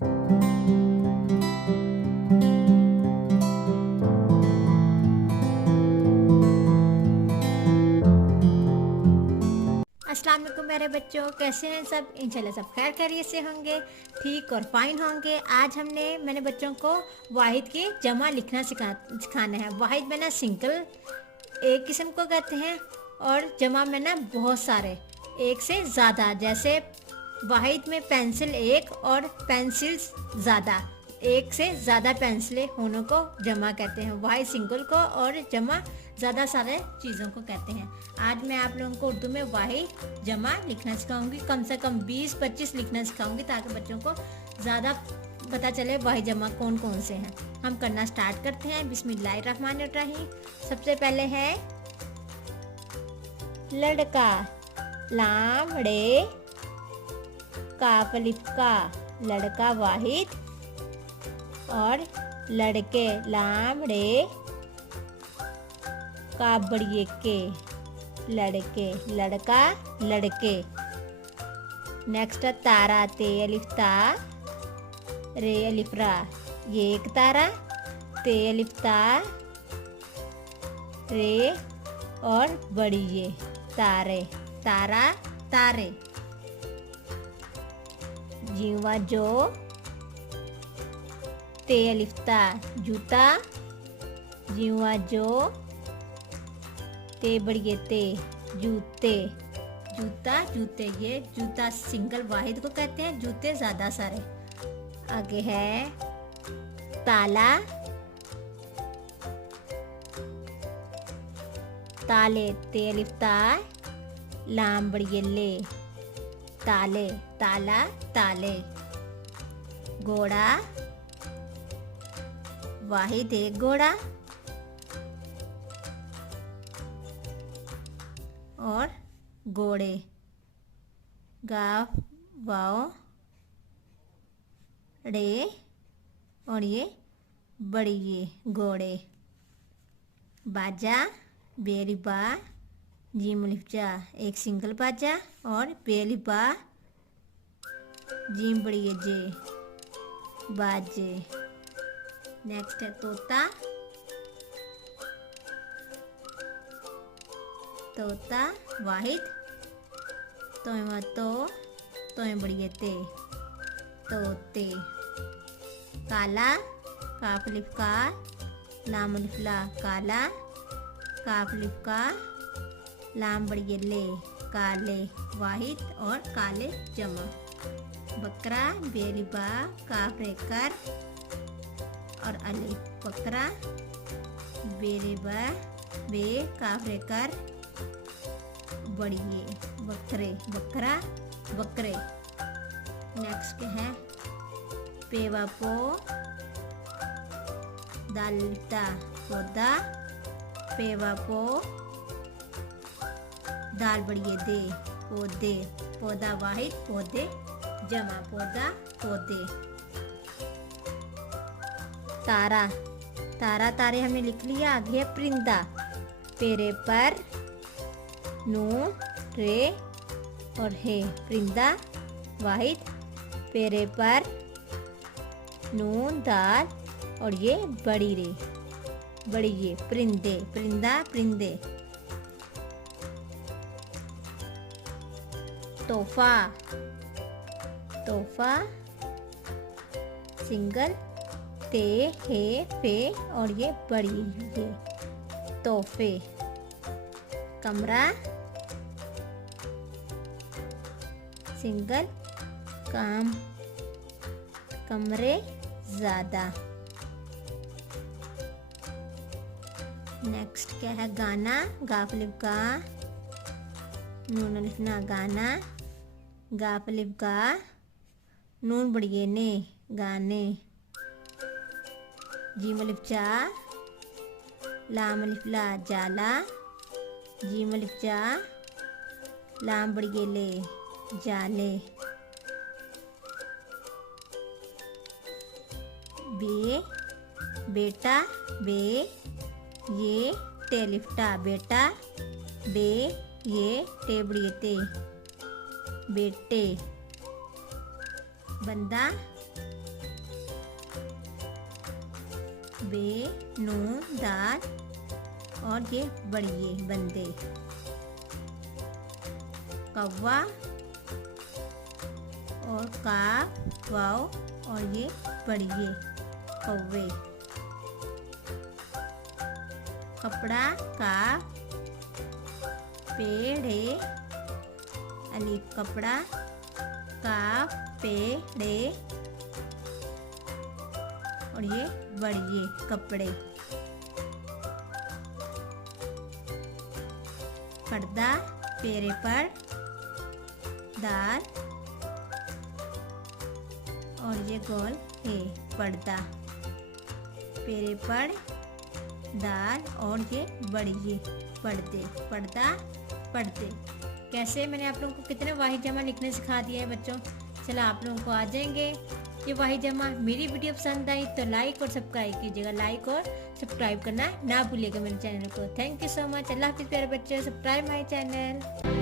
अस्सलाम वालेकुम मेरे बच्चों, कैसे हैं सब? इंशाल्लाह सब खैर खैरियत से होंगे, ठीक और फाइन होंगे। आज मैंने बच्चों को वाहिद की जमा लिखना सिखाना है। वाहिद में ना सिंगल एक किस्म को कहते हैं और जमा में ना बहुत सारे, एक से ज़्यादा। जैसे वाहिद में पेंसिल एक और पेंसिल्स ज़्यादा, एक से ज़्यादा पेंसिलें होने को जमा कहते हैं। वाहिद सिंगल को और जमा ज़्यादा सारे चीज़ों को कहते हैं। आज मैं आप लोगों को उर्दू में वाहिद जमा लिखना सिखाऊंगी, कम से कम 20-25 लिखना सिखाऊंगी ताकि बच्चों को ज़्यादा पता चले वाहिद जमा कौन कौन से हैं। हम करना स्टार्ट करते हैं। बिस्मिल्लाहिर्रहमानिर्रहीम। सबसे पहले है लड़का, लामड़े काफ अलिफ का, लड़का वाहिद। और लड़के, लामड़े काफ बड़िए के, लड़के, लड़का, लड़के। नेक्स्ट है तारा, ते अलिफ ता, रे अलिफ रा, ये एक तारा। ते अलिफ ता, रे और बड़ी ये तारे, तारा, तारे। जीवा जो, ते अलिफ ता, जूता। जीवा जो, ते बड़िए ते, जूते, जूता, जूते। ये जूता सिंगल वाहिद को कहते हैं, जूते ज़्यादा सारे। आगे है ताला, ताले, ते अलिफ ता, लाम बड़िए ले, ताले, ताला, ताले। घोड़ा, वाहिद एक घोड़ा और घोड़े, गाफ वाओ रे और ये बड़ी ये घोड़े। बाजा, बेलिबा, जीम अलिफ जा, एक सिंगल बाजा और बेलिबा, जीम बड़ी ये जे, बाजे। नेक्स्ट है तोता, तोता वाहिद, तोय तोय बड़िए ते, तोते। काला, काफ अलिफ का, लाम अलिफ ला, काला। काफ अलिफ का, लाम बड़िए ले, काले वाहिद और काले जमा। बकरा, बेलिबा, काफ रे कर और अलिफ, बकरा। बेलिबा, बे काफ रे कर, बड़िए, बकरे, बकरा, बकरे। नेक्स्ट है पेवा पो, दालता, पौधा। पेवा पो, दाल बड़िए दे, पौधे, पौधा वाहिद, पौधे जमा, पौधा, पौधे। तारा, तारा, तारे हमने लिख लिया। आगे है परिंदा, पेरे पर, नून, रे और हे, परिंदा वाहिद। पेरे पर, नून, दाल और ये बड़ी रे, बड़ी ये, परिंदे, परिंदा, परिंदे। तोहफा, तोहफा सिंगल, ते, हे, पे और ये बड़ी ये, तोहफे। कमरा, सिंगल, काम, कमरे ज़्यादा। नेक्स्ट क्या है गाना, गाफ अलिफ गा, नून अलिफ ना, गाना। गाफ अलिफ गा, नून बड़िए ने, गाने। जीम अलिफ जा, लाम अलिफ ला, जाला। जीम अलिफ जा, लाम बड़िए ले, जाले। बे, बेटा, बे ये टेलिफ्टा, बेटा। बे ये टेबड़ी ते, बेटे। बंदा, बे नून दाल और ये बड़िए बंदे, कौवा और काफ वाव और ये बड़िए कौवे, कपड़ा काफ, पेड़े अलिफ कपड़ा, काफ पेड़े और ये बड़िए कपड़े, पर्दा पेरे पर, दाल और ये गोल है पर्दा, पेरे पर दाल और ये बड़िए पर्दे, पर्दा पर्दे। कैसे मैंने आप लोगों को कितने वाहिद जमा लिखने सिखा दिया है बच्चों। चलो आप लोगों को आ जाएंगे ये वाहिद जमा। मेरी वीडियो पसंद आई तो लाइक और सब्सक्राइब कीजिएगा, लाइक और सब्सक्राइब करना ना भूलिएगा मेरे चैनल को। Thank you so much. अल्लाह हाफिज़ प्यारे बच्चे, सब्सक्राइब माय चैनल।